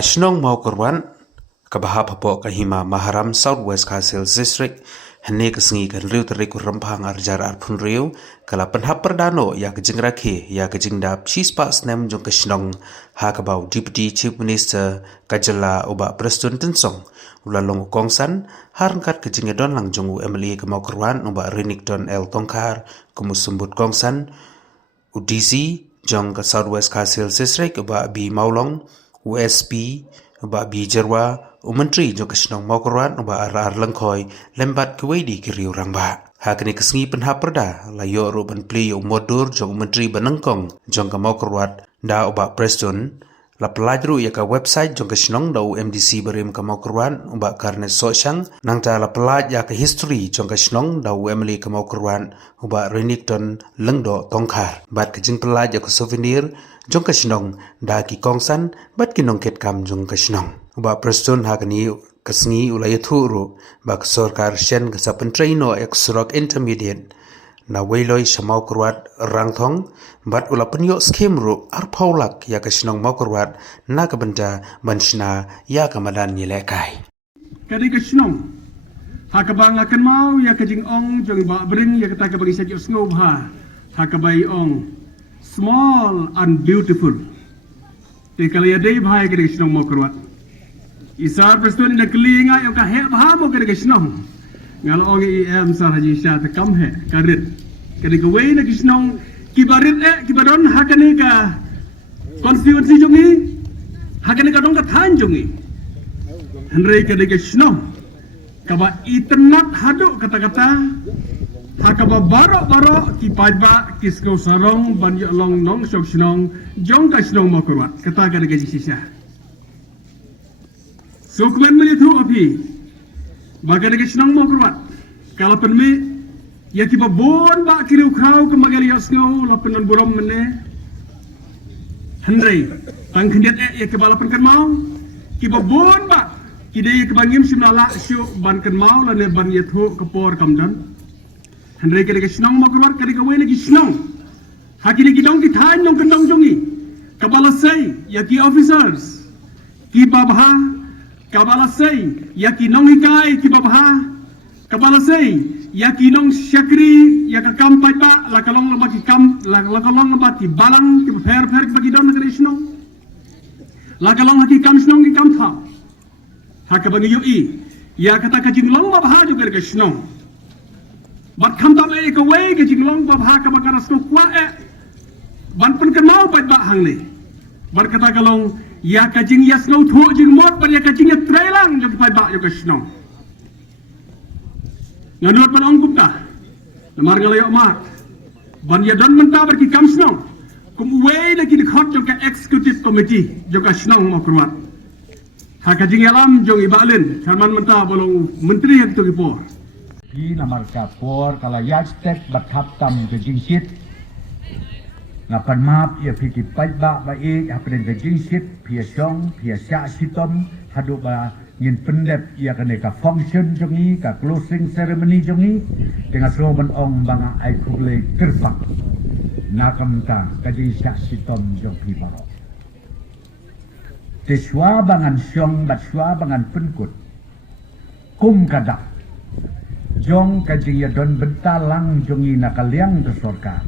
Shnong mau korban kabahap hapo kahima Maharam Southwest Council District hene kesengi kan riu teriku rempang arjar arpun riu kala penhap perdano ya kejing rakhi ya kejing dap shispa snem jong keshnong ha kabau Deputy Chief Minister kajala uba Preston Tensong ulalong kongsan harangkat kejing don lang jong MLA kemau korban uba Renington L Tongkar kumusumbut kongsan UDC jong ke Southwest Council District uba Bi Maulong USP uba Bi Jerwa Menteri jong kesnong maukeran uba arar lengkoi lembat kewedi kiriu rangba. Hakini kesengi penhap perda layo ruban pli modur jong Menteri benengkong jong ke maukerat da uba Preston la pelajru ya ka website jong kesnong da MDC berim ke maukeran uba karne sosyang nang ta la pelaj ya ke history jong kesnong da Emily ke maukeran uba Renington lengdo tongkar. Bat kejing pelaj ya ke souvenir jong kesnong da ki kongsan bat kinong ket kam jong kesnong. Uba Preston hakani kesengi ulaya thuru bak sorkar shen kesapen traino eksurok intermediate na wailoi shamau kurwat rangthong bat ula penyo skim ru arpaulak ya kesnong mau kurwat na kabenda banshna ya kamadan yilekai kadi kesnong hakabang akan mau ya kejing ong jong ba bring ya kata kabagi sajik snob ha hakabai ong small and beautiful tekala ya dei bhai kadi kesnong mau kurwat Isar Preston ina kelinga yung kahek bahamo kada kisnong. Ngalo ongi em sar haji sya tekam he karit. Kada kawai na kisnong kibarit kibadon hakani ka konstituensi jongi hakani ka dong ka than jongi. Henry kada kisnong kaba itenat hadu kata-kata hakaba baro ki pajba kisko sarong ban long nong sok snong jong ka snong makurwat kata kada gaji sisa. Sukman melihat api, bagai dengan senang mau keruat. Kalau penmi, ya tiba bon bak kiri kau ke magali asngo, lapan buram mana. Henry, tangkendiat ya ke balapan kan mau, tiba bon bak, kide ke bangim simlala syuk ban kan mau, lalu ban ya tu kepor kamdan. Henry kade dengan senang mau keruat, kade kawai lagi senang. Hakini kidong kitain dong kendong jongi, kabalasai ya ki officers, ki babha. Kabalasay yaki nong hikai ki babha kabalasay yaki nong syakri yaka kampaj ba lakalong laba ki kam lakalong laba ki balang ki fer ki bagi don negeri sno lakalong haki kam sno ki kam tha hakabangi yoi ya kata ka jinglong babha jo ker sno bat kam ta e ka wei ka jinglong babha ka bakara sno kwa ban pen kan mau pat ba hang ni bar kata kalong ya kajing ya snow thu jing mot par ya kajing ya trailang jo pai ba jo ka snow nganut pan ong kumta lamar ngalayo mat ban ya don menta bar ki kam snow kum wei la ki khot jo ka executive committee jo ka snow mo kurwat ha kajing ya lam jo ibalin charman menta bolong menteri yang tu ki por ki lamar ka por kala ya step bat khap tam kajing shit ngapan map ia fikir pajba ba hapen jing sit pia song pia sya sitom hadu ba ngin pendep ia kene ka function jongi ka closing ceremony jongi dengan slogan ong banga ai kule terpak nakam ta ka jing sya sitom jong pi baro teswa bangan song bat swa bangan penkut kum kada jong ka jing ya don bentalang jongi nakaliang ke sorka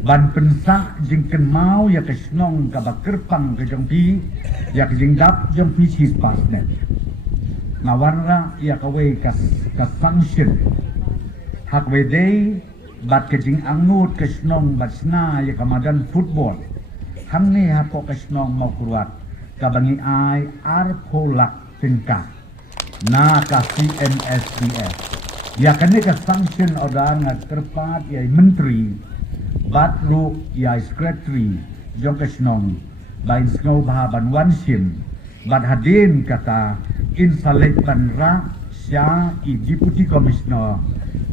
ban pensak jingken mau ya ke snong ka bakerpang ke jongpi ya ke jingdap jongpi sis pasnet ngawarra ya kawe ka function hak wedei bat ke jing angut ke snong bat sna ya kamadan football hangne hako ke snong mau kuat ka bangi ai ar polak tingka na ka CNSPF ya kene ka function odang terpat ya menteri bat lu ya secretary jong kesnong bain snow bahaban wansim bat hadin kata insalek ban ra sya i deputy commissioner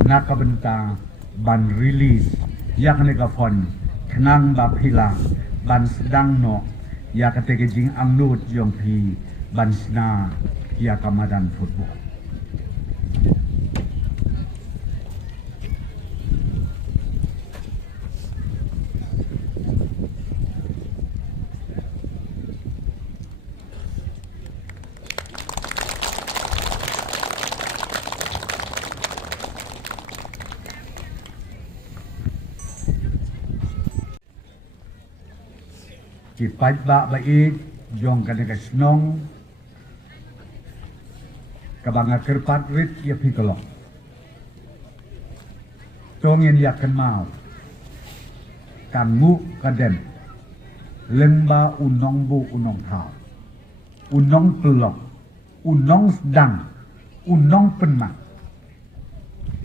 nakabenta ban release yak ne ka fon kenang ba phila ban sedang no ya kate jing angnut jong pi ban sna ya kamadan football ki paj ba bait jong ka ka snong ka banga kerpat rit ya pikolok tongin ya kan mau kan mu kadem lemba unong bu unong thao unong pelok unong sedang unong penmak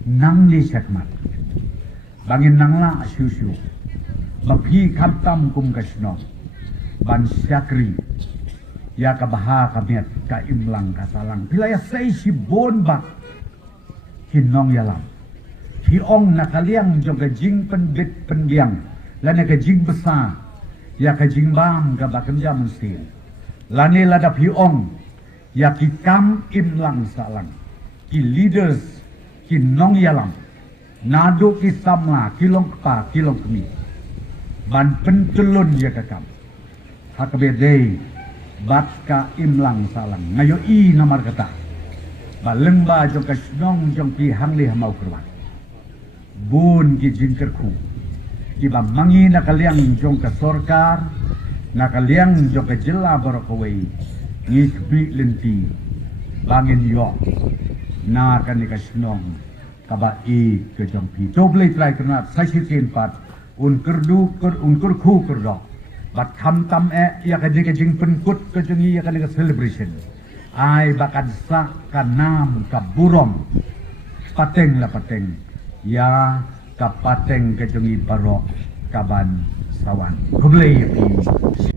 nang li sakmat bangin nang la syu bapi khatam kum kasno ban syakri ya kabaha kamet ka imlang kasalang pilaya say si bon bak hinong yalam hi ong nakaliang joga jing penbit pendiang lana ka jing besar ya ka jing bam ka bakam jam sin lani ladap hi ong ya ki kam imlang salang ki leaders ki nong yalam nado ki samla kilong pa kilong kemi ban pentelun ya kakam hakabede bat ka imlang salang ngayo i namar kata baleng ba jong ka snong jong pi hangli hamau kerwan bun ki jingkerku ki ba mangi nakaliang jong ka sorkar nakaliang jong ka jela barokawai ngikbi lenti bangin yo na kan ka snong kaba i ke jong pi doble try kena sai sitin pat un kerdu un kurku kerdo bat kham tam ya ka jing penkut ke jengi ya kan ka celebration ai bakan sa kanam ka burom pateng la pateng ya ka pateng ke jengi barok kaban sawan doble ya pi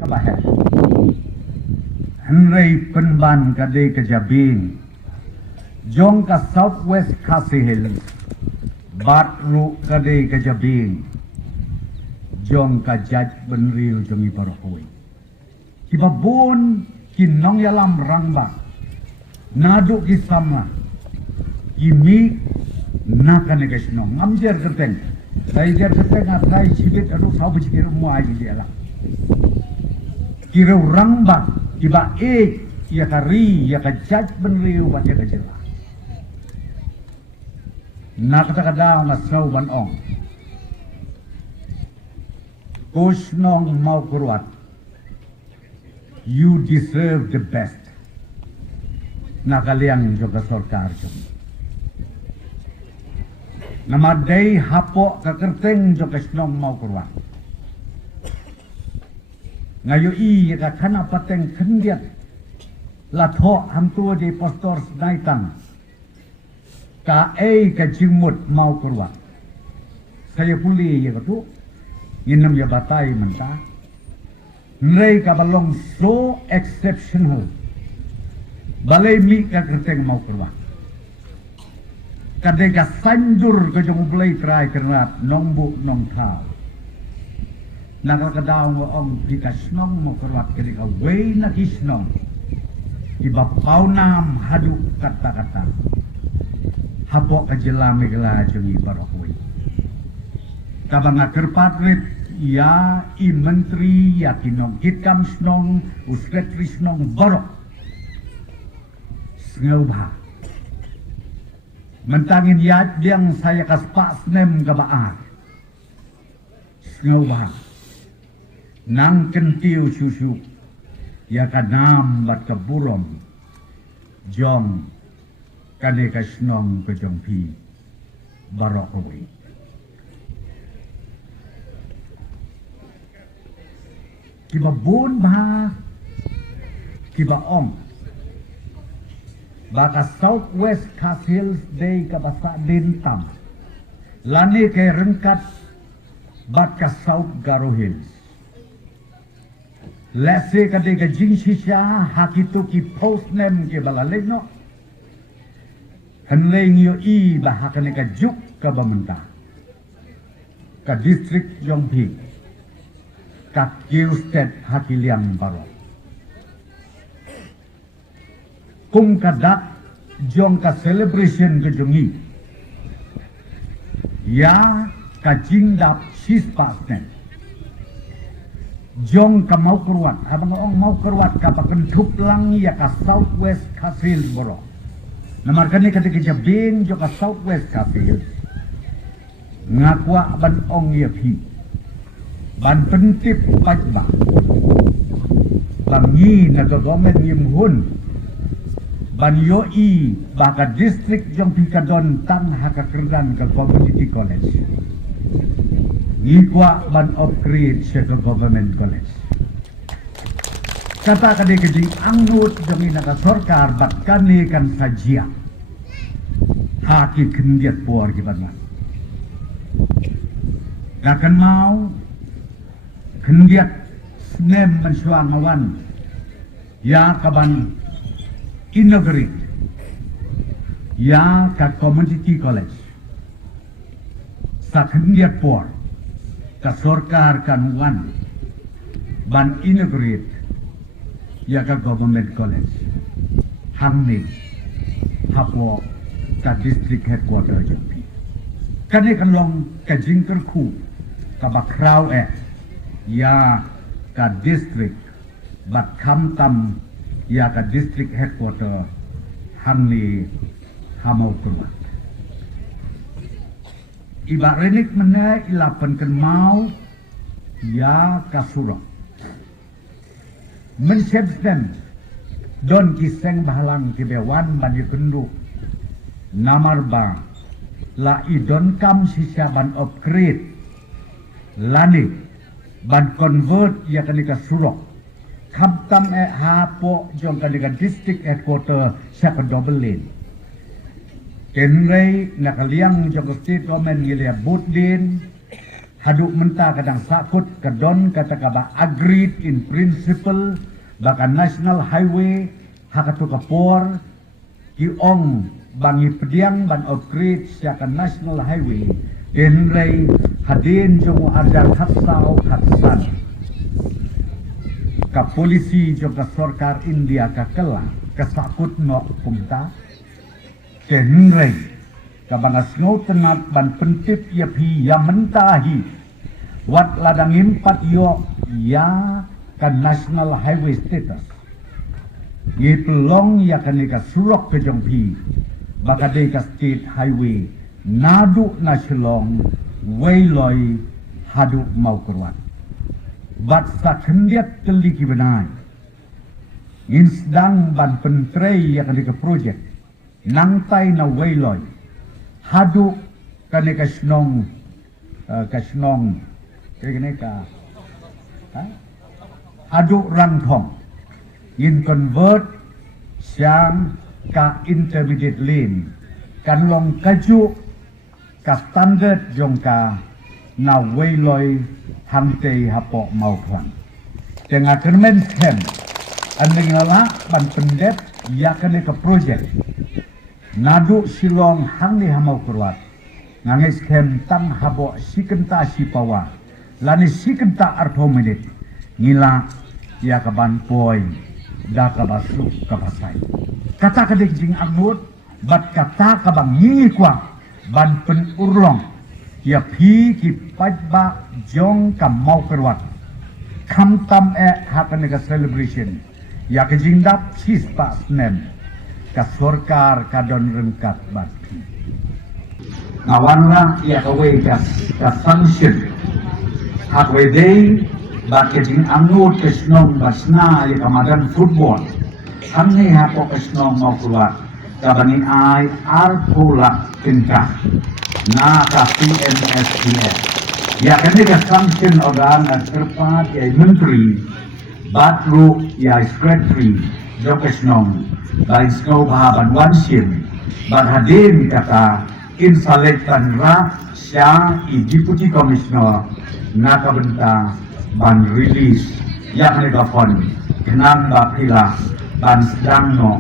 kaba he henrei penban ka de ke jabing jong ka southwest Khasi Hills batru ka de ke jabing jong ka jaj benriu jongi barokoi kiba bon kinong yalam rangba nadu kisama kimi nakane kesno ngamjer keteng sai jer keteng atai sibit adu sabu cikir mu aji dia lah kira rangba kiba ya kari ya ka jaj benriu ba ya ka jela nak kata kada ngasau ban ong Kusnong mau kurwat, you deserve the best. Nakaliang juga sorkar jom. Namadai hapok kekerteng juga snong mau kurwat. Ngayo i ka kana pateng kendiat. Latho hamtua di postor naitang. Ka ka jingmut mau kurwat. Saya puli ya tu. Inam ya batai mentah. Nrei ka balong so exceptional. Balai mi ka kerteng mau kerwa. Kadai ka sanjur ka jong belai try kerat nong bu nong thao. Nakal kadaw mo ong pika snong mau kerwat kiri ka way na kisnong. Iba paunam hadu kata-kata. Hapok ka jelami kala jong ibarokwe. Kabang kerpatrit ya i menteri ya kinong kitkam snong uskretri snong borok sengaubah mentangin yad yang saya kaspak snem kabaar sengaubah nang kentiu susu ya kanam bat keburom jom kane kasnong kejong pi borok kowe kiba bon ba kiba ong baka southwest Khasi Hills day kabasa dintam lani kay rengkat baka south Garo Hills lese kade ka jing shisha hakitu ki post name ki balalek no hanleng yo i bahakane ka juk ka bamenta ka district Jongpi ka Kiustet hakiliang baro. Kung kadak jong ka celebration ke jongi. Ya ka jingdap sispasnen. Jong ka mau kurwat, abang ong mau kurwat ka pakentup lang ya ka southwest Khasi Hills baro. Namarkan ni ketika jabing jong ka southwest Khasi Hills. Ngakwa ban ong ya pi. Ban pentip pajba bangi na government yim hun ban yoi baka district jong pikadon tang hakakerdan ke community college ikwa ban upgrade siya ke government college kata kadi kejing angut jong inaka sorkar bat kani kan sajia haki kendiat puar kiban man kakan mau kendiat nem mensuang awan ya kaban inaugurate ya ka community college sa kendiat puar ka sorkar kanuan ban inaugurate ya ka government college hamni hapo ka district headquarter jampi kani kan long ka jingker khu ka bakrau ya ka district bat kham tam ya ka district headquarter hamni hamau kurmat iba renik mana ilapan kan mau ya ka surok mensebsten don kiseng bahalang kibewan ban yukendu namar ba la idon kam sisya ban upgrade lani ban convert ya kanika surok kaptam hapo jong kanika district headquarter siya ka double lane kenrei nakaliang jong state government ngilia budin haduk menta kadang sakut kadon kata kaba agreed in principle baka national highway hakatu kapor kiong bangi pediang ban upgrade siya ka national highway kenrei hadin jong arjar khatsao khatsan ka polisi jong ka sorkar India ka kela kasakut no kumta kenrei kabangas ngau tenat ban pentip ya pi ya mentahi wat ladang impat yo ya kan national highway status ngitulong ya kanika surok ke jong pi baka de ka state highway nadu na silong wailoi hadu mau kurwan bat sa kendiat teliki benai insdang ban pentrei ya kanika project nangtai na wailoi hadu kanika snong kanika hadu rangthong in convert siang ka intermediate lane kan long kaju ka standard jong ka na wailoi hamte hapo mau kwan tengah kermen hem andeng lala ban pendep ya kanika project nadu silong hangni hamau kurwat ngangis kem tang habo sikenta sipawa lani sikenta arto menit ngila ya kaban poi da kabasu kabasai kata kadik jing angut bat kata kabang ngi kwa ban pen urlong ya pi ki pajba jong kam mau kurwat kam tam hakanega celebration ya kejing dap sispa snem ka sorkar kadon rengkat bati ngawanra ya kawe ka function hakwe day bat kejing angut kesnong basna ya kamadan football hangne hapo kesnong mau keluar kabangin ai arpula kenka na ka PMSPS ya kene ka function organ terpat ya menteri batru ya secretary jokesnong baik snow bahaban wansin barhadin kata insaletan ra sya i deputy commissioner naka benta ban release yang negafon kenang bapila ban sedang no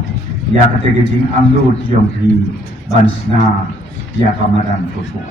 ya kategori anglut jonghi ban sna ya kamaran tusu